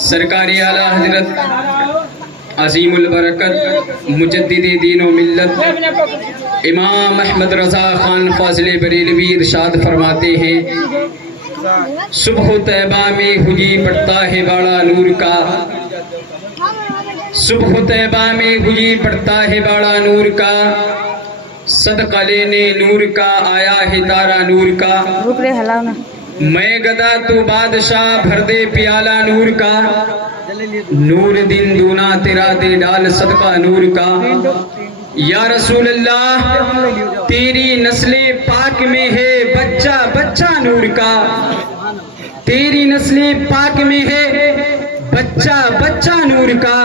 سرکار اعلیٰ حضرت عظیم البرکت مجدد دین و ملت امام احمد رضا خان فاضل بریلوی ارشاد فرماتے ہیں، صبح طیبہ میں ہوئی پڑتا ہے باڑا نور کا، صبح طیبہ میں ہوئی پڑتا ہے باڑا نور کا، صدقہ لینے نور کا آیا ہے تارا نور کا، میں گدا تو بادشاہ بھر دے پیالہ نور کا، نور دن دونا تیرا دے ڈال صدقہ نور کا، یا رسول اللہ تیری نسل پاک میں ہے بچہ بچہ نور کا، تیری نسل پاک میں ہے بچہ بچہ نور کا،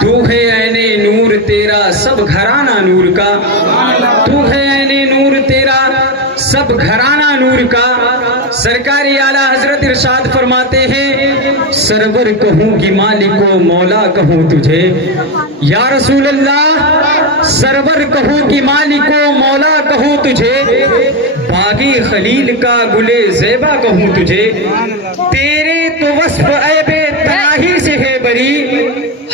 تو ہے عین نور تیرا سب گھرانہ نور کا، تو ہے عین نور تیرا سب گھرانہ نور کا۔ سرکار اعلیٰ حضرت ارشاد فرماتے ہیں، سرور کہوں کہ مالک و مولا کہوں تجھے، یا رسول اللہ سرور کہوں کہ مالک و مولا کہوں تجھے، باغی خلیل کا گلے زیبا کہوں تجھے، تیرے تو وصف عیب تناہی سے ہے بری،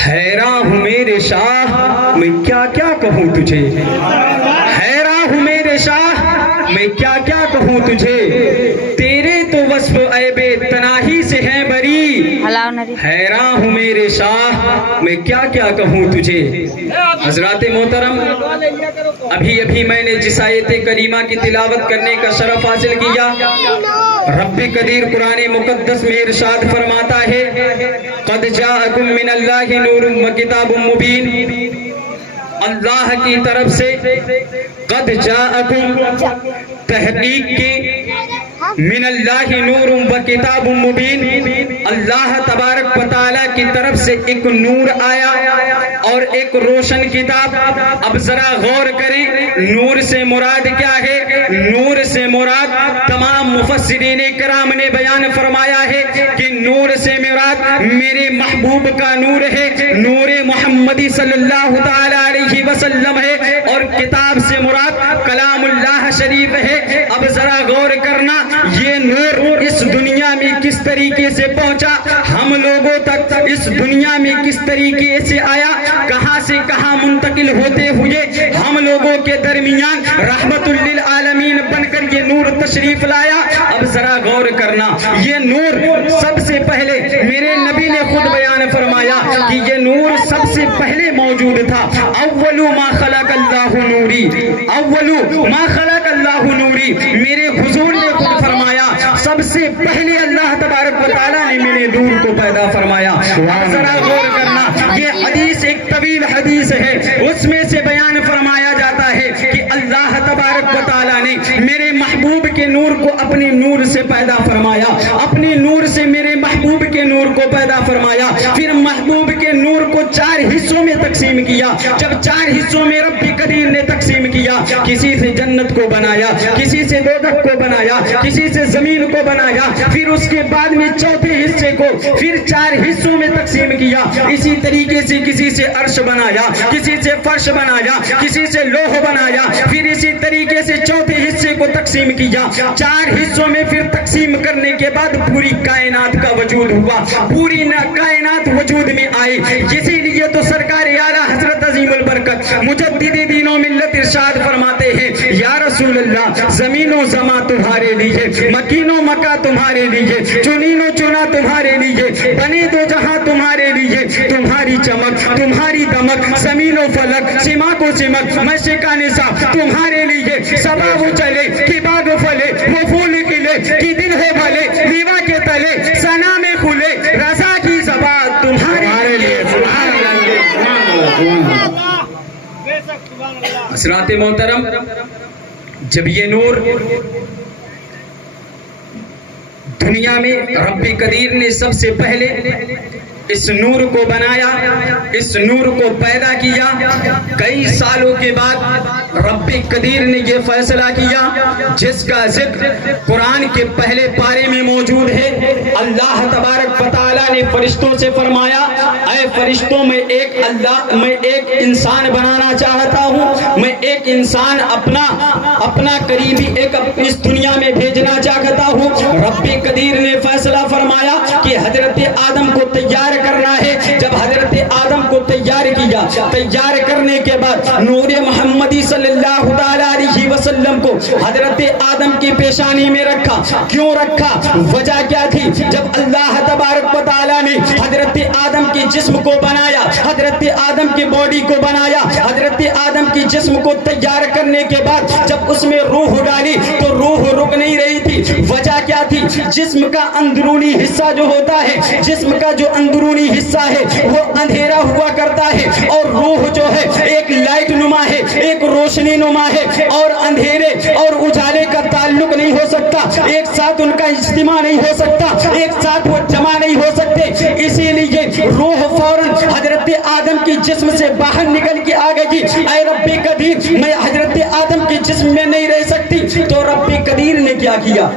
حیراں ہوں میرے شاہ میں کیا کیا کہوں تجھے، حیراں ہوں میرے شاہ میں کیا کیا کہوں تجھے، تیرے تو وصف عیب تناہی سے ہے بری، حیراں ہوں میرے شاہ میں کیا کیا کہوں تجھے۔ حضرات محترم، ابھی میں نے جس آیت کریمہ کی تلاوت کرنے کا شرف حاصل کیا، رب قدیر قرآن مقدس میں ارشاد فرماتا ہے، قد جاءکم من اللہ نور و کتاب مبین، اللہ کی طرف سے قد جاءکم تحقیق کی، من اللہ نور و کتاب مبین، اللہ تبارک و تعالیٰ کی طرف سے ایک نور آیا اور ایک روشن کتاب۔ اب ذرا غور کریں، نور سے مراد کیا ہے؟ نور سے مراد تمام مفسرین کرام نے بیان فرمایا ہے کہ نور سے مراد میرے محبوب کا نور ہے، نور محمدی صلی اللہ تعالیٰ علیہ وسلم ہے، اور کتاب سے مراد کلام اللہ شریف ہے۔ اب ذرا غور کرنا، یہ نور اس دنیا میں کس طریقے سے پہنچا، ہم لوگوں تک اس دنیا میں کس طریقے سے آیا، کہاں سے کہاں منتقل ہوتے ہوئے ہم لوگوں کے درمیان رحمت للعالمین بن کر یہ نور تشریف لایا۔ اب ذرا غور کرنا، یہ نور سب سے پہلے میرے نبی نے خود بیان فرمایا کہ یہ نور سب سے پہلے موجود تھا، اول ما خلق اللہ نوری، اول ما خلق اللہ نوری، میرے حضور نے خود فرمایا سب سے پہلے اللہ تبارک و تعالیٰ نے میرے نور کو پیدا فرمایا۔ ذرا غور کرنا، یہ حدیث ایک طویل حدیث ہے، اس میں سے بیان فرمایا جاتا ہے کہ اللہ تبارک و تعالیٰ نے میرے محبوب کے نور کو اپنے نور سے پیدا فرمایا، اپنے نور سے میرے محبوب کے نور کو پیدا فرمایا، پھر محبوب کے نور کو 4 حصوں میں تقسیم کیا۔ جب 4 حصوں میں رب قدیر نے تقسیم کیا، کسی سے جنت کو بنایا، کسی سے دوزخ کو بنایا، کسی سے زمین کو بنایا، پھر اس کے بعد میں چوتھے حصے کو پھر 4 حصوں میں تقسیم کیا۔ اسی طریقے سے کسی سے عرش بنایا، کسی سے فرش بنایا، کسی سے لوح بنایا، پھر اسی طریقے سے چوتھے حصے کو تقسیم کیا۔ 4 حصوں میں پھر تقسیم کرنے کے بعد پوری کائنات کا وجود ہوا، پوری کائنات وجود میں آئی۔ اسی لیے تو سرکار اعلیٰ حضرت عظیم البرکت مجدد دین و ملت ارشاد فرماتے ہیں، یا رسول اللہ زمین و زمان تمہارے لیے، مکین و مکہ تمہارے لیے، چنین و چنا تمہارے لیے، بنے دو جہاں تمہارے لیے، تمہاری چمک تمہاری دمک، زمین و فلک سماک و سمک، مشرق نساء تمہارے لیے، سبا وہ چلے کہ باغ پھلے، وہ پھول کھلے کہ دل ہو بھلے، لیوا کے تلے ثنا میں کھلے، رضا کی زبان تمہارے لیے۔ حضرات محترم، جب یہ نور دنیا میں رب قدیر نے سب سے پہلے اس نور کو بنایا، اس نور کو پیدا کیا، کئی سالوں کے بعد رب قدیر نے یہ فیصلہ کیا جس کا ذکر قرآن کے پہلے پارے میں موجود ہے. اللہ تبارک و تعالیٰ نے فرشتوں سے فرمایا اے فرشتوں میں ایک انسان بنانا چاہتا ہوں, میں ایک انسان اپنا قریبی ایک اس دنیا میں بھیجنا چاہتا ہوں. رب قدیر نے فیصلہ فرمایا کہ حضرت آدم کو تیار کرنا ہے. جب حضرت آدم کو تیار کیا, تیار کرنے کے بعد نور محمدی صلی اللہ علیہ وسلم کو حضرت آدم کی پیشانی میں رکھا. کیوں رکھا, وجہ کیا تھی؟ جب اللہ تبارک و تعالیٰ نے حضرت آدم کے جسم کو بنایا, حضرت آدم کی باڈی کو بنایا, حضرت آدم کی جسم کو تیار کرنے کے بعد جب اس میں روح ڈالی تو روح رک نہیں رہی تھی. وجہ کیا تھی؟ جسم کا اندرونی حصہ جو ہوتا ہے, جسم کا جو اندرونی حصہ ہے وہ اندھیرا ہوا کرتا ہے, اور روح جو ہے ایک لائٹ نما ہے, ایک روشنی نما ہے, اور اندھیرے اور اجالے کا تعلق نہیں ہو سکتا, ایک ساتھ ان کا اجتماع نہیں ہو سکتا, ایک ساتھ وہ جمع نہیں ہو سکتے. اسی لیے روح فوراً حضرت آدم کی جسم سے باہر نکل کے آ گئی. اے رب قدیر, میں حضرت آدم کے جسم میں نہیں رہ سکتی. تو رب قدیر نے کیا کیا؟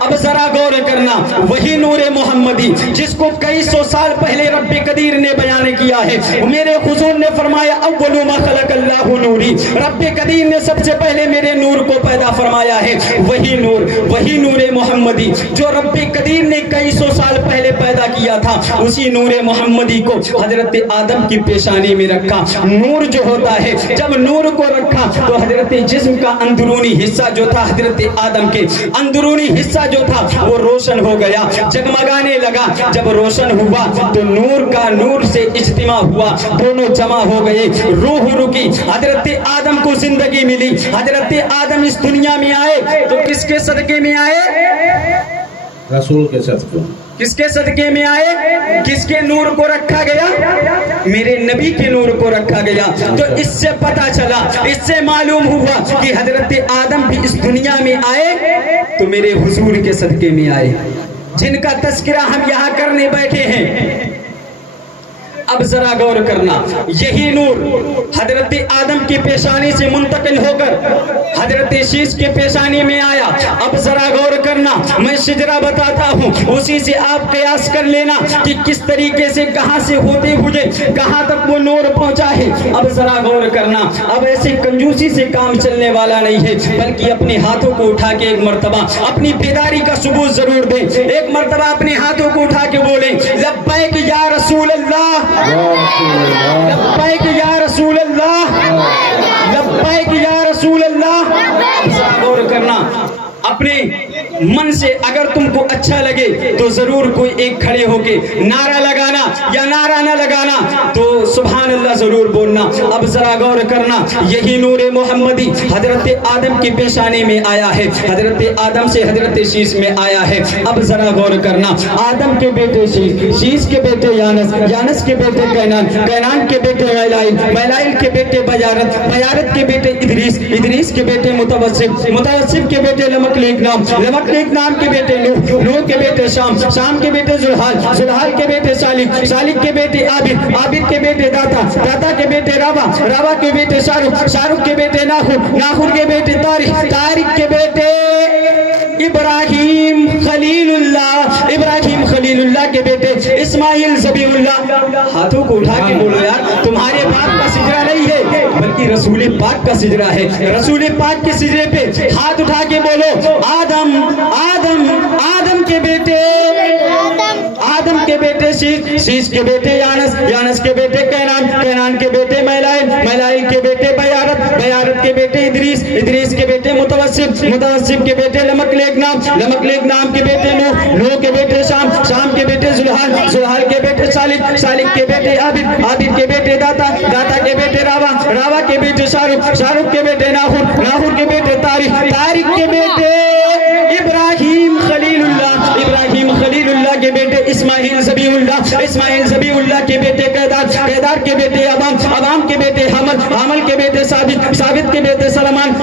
اب ذرا غور کرنا. وہی نور محمدی جس کو کئی سو سال پہلے رب قدیر نے بیان کیا ہے. میرے حضور نے فرمایا اول ما خلق اللہ نوری, رب قدیر نے سب سے پہلے میرے نور کو پیدا فرمایا ہے. وہی نور محمدی جو رب قدیر نے کئی سو سال پہلے پیدا کیا تھا, اسی نور محمدی کو حضرت آدم کی پیشانی میں رکھا. نور جو ہوتا ہے, جب نور کو رکھا تو حضرت جسم کا اندرونی حصہ جو تھا, حضرت آدم کے اندرونی حصہ جو تھا وہ روشن ہو گیا, جگمگانے لگا. جب روشن ہوا تو نور سے اجتماع ہوا, دونوں جمع ہو گئے, روح رکی, حضرت آدم کو زندگی ملی. حضرت آدم اس دنیا میں آئے تو کس کے صدقے میں آئے؟ رسول کے صدقے. کس کے صدقے میں آئے؟ کس کے نور کو رکھا گیا؟ میرے نبی کے نور کو رکھا گیا. تو اس سے پتا چلا, اس سے معلوم ہوا کہ حضرت آدم بھی اس دنیا میں آئے تو میرے حضور کے صدقے میں آئے, جن کا تذکرہ ہم یہاں کرنے بیٹھے ہیں. اب ذرا غور کرنا, یہی نور حضرت آدم کی پیشانی سے منتقل ہو کر حضرت شیش کے پیشانی میں آیا. اب ذرا غور کرنا, میں شجرہ بتاتا ہوں, اسی سے آپ قیاس کر لینا کہ کس طریقے سے کہاں سے ہوتے ہوئے کہاں تک وہ نور پہنچا ہے. اب ذرا غور کرنا, اب ایسے کنجوسی سے کام چلنے والا نہیں ہے, بلکہ اپنے ہاتھوں کو اٹھا کے ایک مرتبہ اپنی بیداری کا ثبوت ضرور دیں. ایک مرتبہ اپنے ہاتھوں کو اٹھا کے بولیں لبیک یا رسول اللہ, لبیک یا رسول اللہ, لبیک یا رسول اللہ. غور کرنا, اپنے من سے اگر تم کو اچھا لگے تو ضرور کوئی ایک کھڑے ہو کے نعرہ لگانا, یا نعرہ نہ لگانا تو سبحان اللہ ضرور بولنا. اب ذرا غور کرنا, یہی نور محمدی حضرت آدم کی پیشانی میں آیا ہے, حضرت آدم سے حضرت شیش میں آیا ہے. اب ذرا غور کرنا, آدم کے بیٹے شیش, شیش کے بیٹے یانس, یانس کے بیٹے کینان, کینان کے بیٹے میلائل, میلائل کے بیٹے بیارت, بیارت کے بیٹے ادریس, ادریس کے بیٹے متوسب, متوسب کے بیٹے لمکلیک نام, لمکلیک نام کے بیٹے نوح, نوح کے بیٹے شام, شام کے بیٹے زلحال, زلحال کے بیٹے سالک, سالک کے بیٹے عابد, عابد کے بیٹے داتا, داتا کے بیٹے راوا, راوا کے بیٹے شارق, شارق کے بیٹے ناخر, ناخر کے بیٹے طارق, طارق کے بیٹے ابراہیم خلیل اللہ, ابراہیم خلیل اللہ کے بیٹے اسماعیل ذبیح اللہ. ہاتھوں کو اٹھا کے بولو یار, تمہارے باپ کا سجرہ نہیں ہے بلکہ رسول پاک کا سجرہ ہے. رسول پاک کے سجرے پہ ہاتھ اٹھا کے بولو آدم, آدم, آدم کے بیٹے, آدم کے بیٹے شیش, شیش کے بیٹے یانس, یانس کے بیٹے کینان, کینان کے بیٹے میلائل, میلائل کے بیٹے بیارت, بیارت کے بیٹے ادریس, ادریس کے بیٹے متوسب, متوسب کے بیٹے لمکلیک نام, لمکلیک نام کے بیٹے نوح, نوح کے بیٹے شام, شام کے بیٹے زلحال, زلحال کے بیٹے سالک, سالک کے بیٹے عابد, عابد کے بیٹے داتا, داتا کے بیٹے راوا, راوا کے بیٹے شارق, شارق کے بیٹے ناخر, ناخر کے بیٹے طارق, طارق کے بیٹے ابراہیم خلیل اللہ, ابراہیم خلیل اللہ کے بیٹے اسماعیل ذبیح اللہ, اسماعیل ذبیح اللہ کے بیٹے قیدار, قیدار کے بیٹے عوام, عوام کے بیٹے حمل, حمل کے بیٹے ثابت, ثابت کے بیٹے سلمان,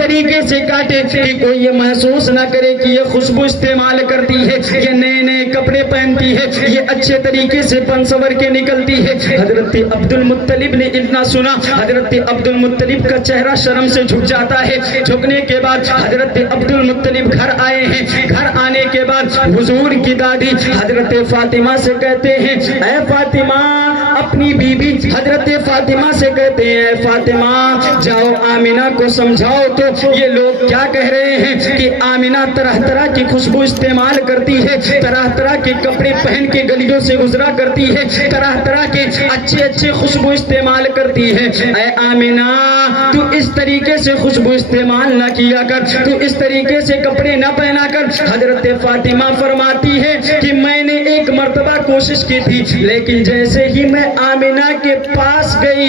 طریقے سے کاٹے کہ کوئی یہ محسوس نہ کرے کہ یہ خوشبو استعمال کرتی ہے، یہ نئے نئے کپڑے پہنتی ہے، یہ اچھے طریقے سے بن سنور کے نکلتی ہے۔ حضرت عبد المطلب نے اتنا سنا، حضرت عبد المطلب کا چہرہ شرم سے جھک جاتا ہے۔ جھکنے کے بعد حضرت عبد المطلب گھر آئے ہیں۔ گھر آنے کے بعد حضور کی دادی حضرت فاطمہ سے کہتے ہیں، اے فاطمہ، اپنی بیوی حضرت فاطمہ سے کہتے ہیں، اے فاطمہ جاؤ آمینہ کو سمجھاؤ تو یہ لوگ کیا کہہ رہے ہیں کہ آمینہ طرح طرح کی خوشبو استعمال کرتی ہے، طرح طرح کے کپڑے پہن کے گلیوں سے گزرا کرتی ہے، طرح طرح کے اچھے اچھے خوشبو استعمال کرتی ہے۔ اے آمینہ تو اس طریقے سے خوشبو استعمال نہ کیا کر، تو اس طریقے سے کپڑے نہ پہنا کر۔ حضرت فاطمہ فرماتی ہے کہ میں نے ایک مرتبہ کوشش کی تھی، لیکن جیسے ہی میں آمینہ کے پاس گئی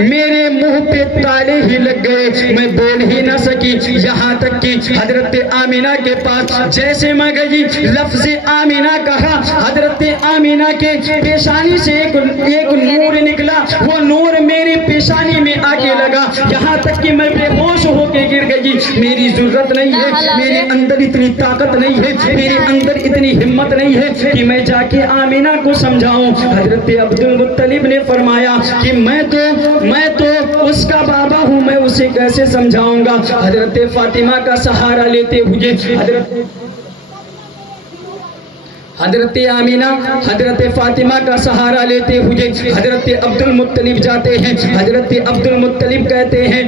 میرے منہ پہ تالے ہی لگ گئے، میں بول ہی نہ سکی، یہاں تک کہ حضرت آمینہ کے پاس جیسے میں گئی لفظ آمینہ کہا، حضرت آمینہ کے پیشانی سے ایک نور نکلا، وہ نور میری پیشانی میں آ کے لگا، یہاں تک کہ میں بے ہوش ہو کے گر گئی۔ میری ضرورت نہیں ہے، میرے اندر اتنی طاقت نہیں ہے، میرے اندر اتنی ہمت نہیں ہے کہ میں جا کے آمینہ کو سمجھاؤں۔ حضرت عبد المطلب نے فرمایا کہ میں تو اس کا بابا ہوں، میں اسے کیسے سمجھاؤں گا۔ حضرت فاطمہ کا سہارا لیتے ہوئے حضرت آمینہ حضرت فاطمہ کا سہارا لیتے ہوئے حضرت عبد المطلب جاتے ہیں۔ حضرت عبد المطلب کہتے ہیں،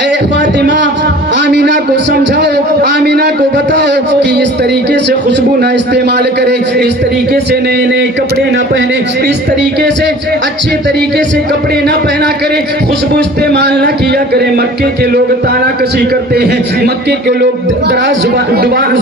اے فاطمہ آمینہ کو سمجھاؤ، آمینہ کو بتاؤ کہ اس طریقے سے خوشبو نہ استعمال کرے، اس طریقے سے نئے نئے کپڑے نہ پہنے، اس طریقے سے اچھے طریقے سے کپڑے نہ پہنا کرے، خوشبو استعمال نہ کیا کرے۔ مکے کے لوگ تانا کشی کرتے ہیں، مکے کے لوگ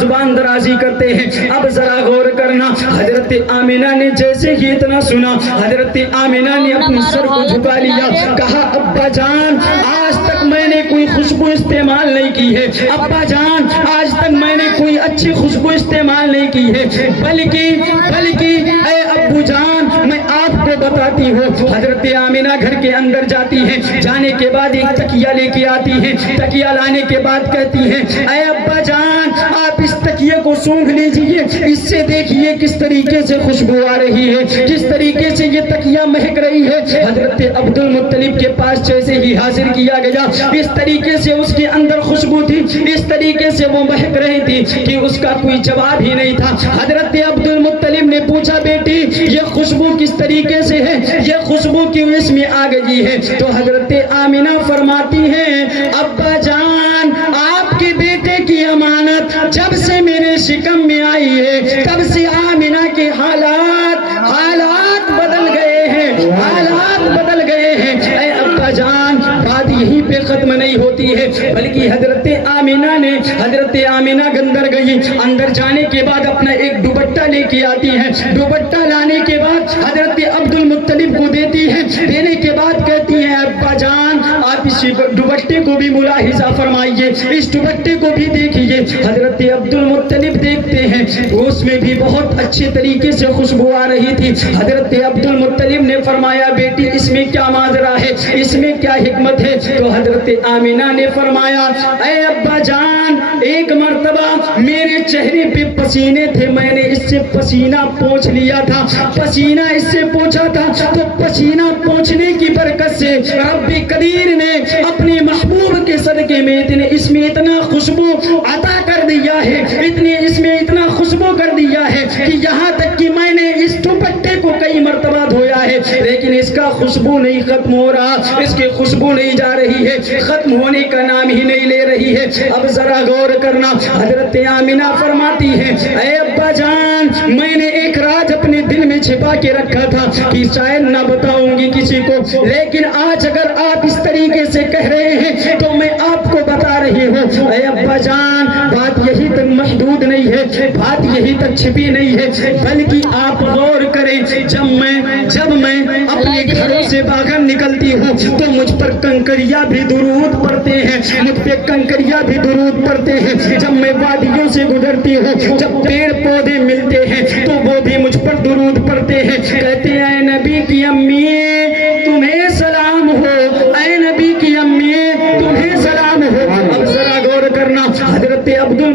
زبان درازی کرتے ہیں۔ اب ذرا غور کرنا، حضرت آمینہ نے جیسے ہی اتنا سنا، حضرت آمینہ نے اپنے سر کو جھکا لیا، کہا ابا جان آج تک میں نے کوئی خوشبو استعمال نہیں کی ہے، ابا جان آج تک میں نے کوئی اچھی خوشبو استعمال نہیں کی ہے، بلکہ اے ابو جان میں آپ کو بتاتی ہوں۔ حضرت آمینہ گھر کے اندر جاتی ہیں، جانے کے بعد ایک تکیہ لے کے آتی ہیں، تکیہ لانے کے بعد کہتی ہیں، اے ابا جان آپ اس تکیے کو سونگھ لیجئے، اس سے دیکھیے کس طریقے سے خوشبو آ رہی ہے، کس طریقے سے یہ تکیہ مہک رہی ہے۔ حضرت عبد المطلب کے پاس جیسے ہی حاضر کیا گیا، اس طریقے سے اس کے اندر خوشبو تھی، اس طریقے سے وہ مہک رہی تھی کہ اس کا کوئی جواب ہی نہیں تھا۔ حضرت عبد المطلب نے پوچھا بیٹی یہ خوشبو کس طریقے سے ہے، یہ خوشبو کیوں اس میں آ گئی ہے؟ تو حضرت آمینہ فرماتی ہیں ابا جان آپ کے بیٹے کی امانت جب سے میرے شکم میں آئی ہے تب سے آمینہ کے حالات بدل گئے ہیں، حالات بدل گئے ہیں۔ اے ابا جان بات یہیں پہ ختم نہیں ہوتی ہے، بلکہ حضرت آمینہ اندر گئی، اندر جانے کے بعد اپنا ایک دوپٹہ لے کے آتی ہے، دوپٹہ لانے کے بعد حضرت عبد المطلب کو دیتی ہے، دینے کے بعد کہتی ہیں ابا جان آپ اس دوپٹے کو بھی ملاحظہ فرمائیے، اس دوپٹے کو بھی دیکھیے۔ حضرت عبد المطلب دیکھتے ہیں اس میں بھی بہت اچھے طریقے سے خوشبو آ رہی تھی۔ حضرت عبد المطلب نے فرمایا بیٹی اس میں کیا ماجرا ہے، اس میں کیا حکمت ہے؟ تو حضرت آمینہ نے فرمایا اے ابا جان ایک مرتبہ میرے چہرے پہ پسینے تھے، میں نے اس سے پسینہ پوچھ لیا تھا، پسینہ اس سے پوچھا تھا، تو پسینہ پوچھنے کی برکت سے رب قدیر نے اپنے محبوب کے صدقے میں اس میں اتنا خوشبو عطا کر دیا ہے، اس میں اتنا خوشبو کر دیا ہے کہ یہاں تک کہ میں نے اس دوپٹے کو کئی مرتبہ دھویا ہے لیکن اس کا خوشبو نہیں ختم ہو رہا، اس کی خوشبو نہیں جا رہی ہے، ختم ہونے کا نام ہی نہیں لے رہی ہے۔ اب ذرا غور کرنا، حضرت آمینہ فرماتی ہے اے ابا جان میں نے ایک راز اپنے دل میں چھپا کے رکھا تھا کہ شاید نہ بتاؤں گی کسی کو، لیکن آج اگر آپ اس طریقے سے کہہ رہے ہیں تو میں آپ کو بتا رہی ہوں اے ابا جان بات یہی تک محدود نہیں ہے، بات یہی تک چھپی نہیں ہے، بلکہ آپ غور کریں جب میں اپنے گھروں سے باہر نکلتی ہوں تو مجھ پر کنکریاں بھی درود پڑھتے ہیں، مجھ پہ کنکریاں بھی درود پڑھتے ہیں، جب میں وادیوں سے گزرتی ہوں جب پیڑ پودے ملتے ہیں تو وہ بھی مجھ پر درود پڑھتے ہیں، کہتے ہیں اے نبی کی امی تمہیں سلام ہو، اے نبی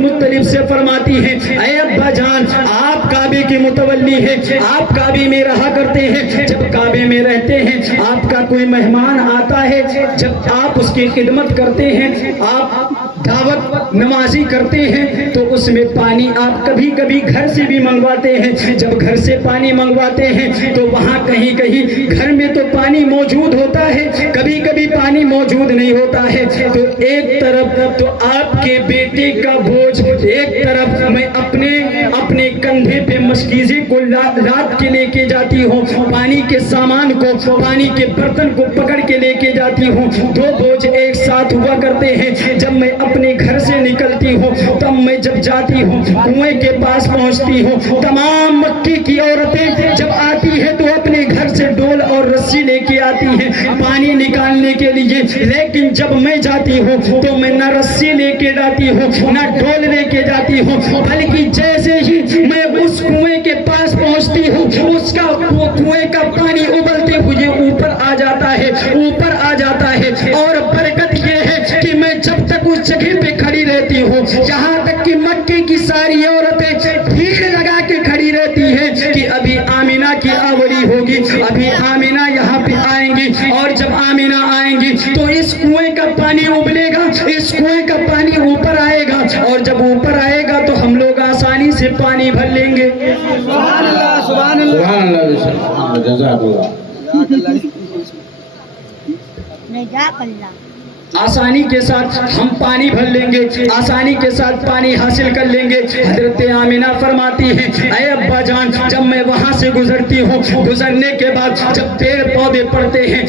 المطلب سے فرماتی ہیں اے ابا جان آپ کعبے کے متولی ہیں, آپ کعبے میں رہا کرتے ہیں, جب کعبے میں رہتے ہیں آپ کا کوئی مہمان آتا ہے, جب آپ اس کی خدمت کرتے ہیں, آپ دعوت نمازی کرتے ہیں تو اس میں پانی آپ کبھی کبھی گھر سے بھی منگواتے ہیں. جب گھر سے پانی منگواتے ہیں تو وہاں کہیں کہیں گھر میں تو پانی موجود ہوتا ہے, کبھی کبھی پانی موجود نہیں ہوتا ہے. تو ایک طرف تو آپ کے بیٹے کا بوجھ, ایک طرف میں اپنے کندھے پہ مشکیزے کو لاد کے لے کے جاتی ہوں, پانی کے سامان کو, پانی کے برتن کو پکڑ کے لے کے جاتی ہوں. دو بوجھ ایک ساتھ ہوا کرتے ہیں. جب میں اپنے گھر سے نکلتی ہوں تب میں جب جاتی ہوں کنویں کے پاس پہنچتی ہوں, تمام مکے کی عورتیں جب آتی ہیں تو اپنے گھر سے ڈول اور رسی لے کے آتی ہیں پانی نکالنے کے لیے, لیکن جب میں جاتی ہوں تو میں نہ رسی لے کے جاتی ہوں نہ ڈول لے کے جاتی ہوں, بلکہ جیسے ہی میں اس کنویں کے پاس پہنچتی ہوں اس کا وہ کنویں کا پانی ابلتے ہوئے اوپر آ جاتا ہے, اوپر آ جاتا ہے. اور برکت یہ ہے کہ میں جب تک اس جگہ پہ کھڑی رہتی ہوں یہاں تک کہ مکے کی ساری عورتیں بھیڑ لگا کے کھڑی رہتی ہیں کہ ابھی آمینہ کی آوری ہوگی, ابھی آمینہ یہاں پہ آئیں گی, اور جب آمینہ آئیں گی تو اس کنویں کا پانی ابلے گا, اس کنویں کا پانی اوپر آئے گا, اور جب اوپر آئے گا تو ہم لوگ آسانی سے پانی بھر لیں گے. سبحان اللہ سبحان اللہ جزاک اللہ. آسانی کے ساتھ ہم پانی بھر لیں گے, آسانی کے ساتھ پانی حاصل کر لیں گے. حضرت آمینہ فرماتی ہیں اے ابا جان جب میں وہاں سے گزرتی ہوں, گزرنے کے بعد جب پیڑ پودے پڑتے ہیں,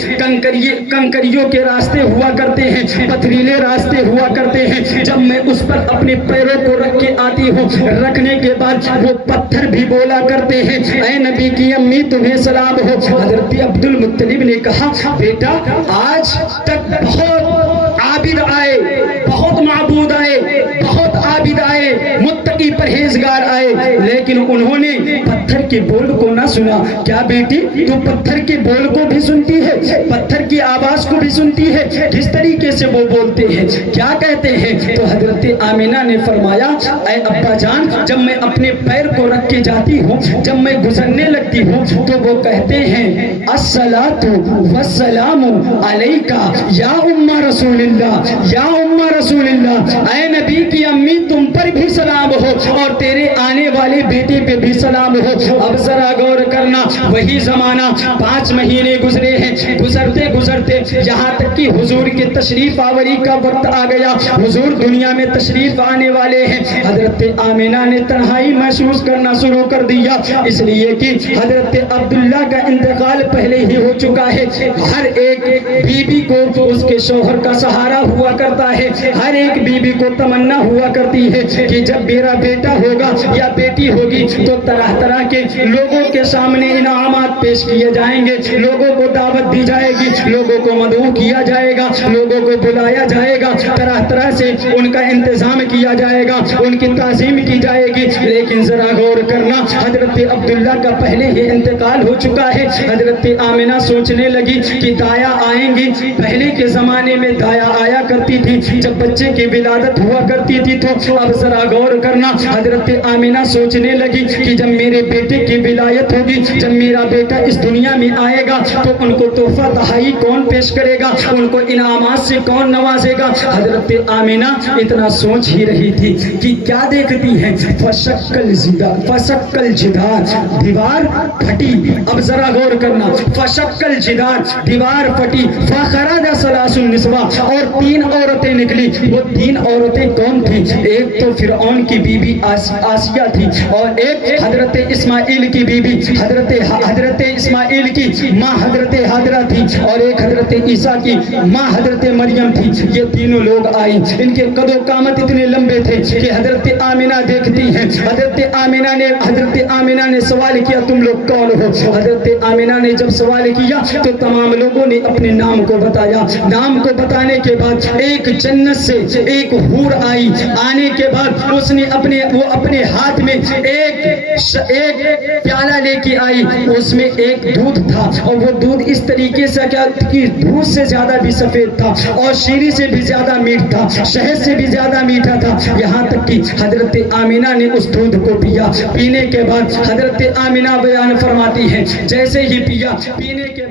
کنکریوں کے راستے ہوا کرتے ہیں, پتھریلے راستے ہوا کرتے ہیں, جب میں اس پر اپنے پیروں کو رکھ کے آتی ہوں, رکھنے کے بعد وہ پتھر بھی بولا کرتے ہیں اے نبی کی امی تمہیں سلام ہو. حضرت عبد المطلب نے کہا بیٹا آج تک بہت عابد آئے, بہت معبود آئے, بہت عابد آئے, متقی پرہیزگار آئے, لیکن انہوں نے پتھر کے بول کو نہ سنا. کیا بیٹی تو پتھر کے بول کو بھی سنتی ہے, پتھر کی آواز کو بھی سنتی ہے, کس طریقے سے وہ بولتے ہیں, کیا کہتے ہیں؟ تو حضرت آمینہ نے فرمایا اے ابا جان جب میں اپنے پیر کو رکھ کے جاتی ہوں, جب میں گزرنے لگتی ہوں تو وہ کہتے ہیں الصلاۃ والسلام علیکا یا ام رسول اللہ, یا ام رسول اللہ, اے نبی کی امی تم پر بھی سلام ہو اور تیرے آنے والے بیٹے پہ بھی سلام ہو. اب ذرا غور کرنا, وہی زمانہ 5 مہینے گزرے ہیں, گزرتے گزرتے یہاں تک کہ حضور کے تشریف آوری کا وقت آ گیا, حضور دنیا میں تشریف آنے والے ہیں. حضرت آمینہ نے تنہائی محسوس کرنا شروع کر دیا, اس لیے کہ حضرت عبداللہ کا انتقال پہلے ہی ہو چکا ہے. ہر ایک بیوی کو اس کے شوہر کا سہارا ہوا کرتا ہے, ہر ایک بیوی کو تمنا ہوا کرتی ہے کہ جب میرا بیٹا ہوگا یا بیٹی ہوگی تو طرح طرح کے لوگوں کے سامنے انعامات پیش کیے جائیں گے, لوگوں کو دعوت دی جائے گی, لوگوں کو مدعو کیا جائے گا, لوگوں کو بلایا جائے گا, طرح طرح سے ان کا انتظام کیا جائے گا, ان کی تعظیم کی جائے گی. لیکن ذرا غور کرنا, حضرت عبداللہ کا پہلے ہی انتقال ہو چکا ہے. حضرت آمینہ سوچنے لگی کہ دایا آئیں گی. پہلے کے زمانے میں دایا آیا کرتی تھی جب بچے کی ولادت ہوا کرتی تھی. تو اب ذرا غور کرنا, حضرت آمینہ سوچنے لگی کہ جب میرے بیٹے کی ولادت ہوگی, جب میرا بیٹا اس دنیا میں آئے گا تو ان کو تحفہ تحائی کون پیش کرے گا, ان کو انعامات سے کون نوازے گا. حضرت آمینہ اتنا سوچ ہی رہی تھی کہ کیا دیکھتی ہیں, فشکل جدار, دیوار پھٹی. اب ذرا غور کرنا, فشکل جدار, دیوار پھٹی. فخرج ثلاث النسواء, اور 3 عورتیں نکلی. وہ 3 عورتیں کون تھی؟ ایک تو فرعون کی بیوی آسیہ تھی, اور ایک حضرت اسماعیل کی بیوی حضرت اسماعیل کی ماں حضرت ہاجرہ تھی, اور ایک حضرت عیسیٰ کی ماں حضرت مریم تھی. یہ تینوں لوگ آئی, ان کے قد و قامت اتنے لمبے تھے کہ حضرت آمینہ دیکھتی ہیں. حضرت آمینہ نے سوال کیا تم لوگ کون ہو؟ حضرت آمینہ نے جب سوال کیا تو تمام لوگوں نے اپنے نام کو بتایا. نام کو بتانے کے بعد ایک جنت سے ایک حور آئی. آنے کے بعد اس نے اپنے ہاتھ میں ایک پیالہ لے کے آئی. اس میں ایک دودھ تھا, اور وہ دودھ اس طریقے سے کیا کہ دودھ سے زیادہ بھی سفید تھا اور شیریں سے بھی زیادہ میٹھ تھا, شہد سے بھی زیادہ میٹھا تھا, یہاں تک کہ حضرت آمینہ نے اس دودھ کو پیا. پینے کے بعد حضرت آمینہ بیان فرماتی ہیں جیسے ہی پیا, پینے کے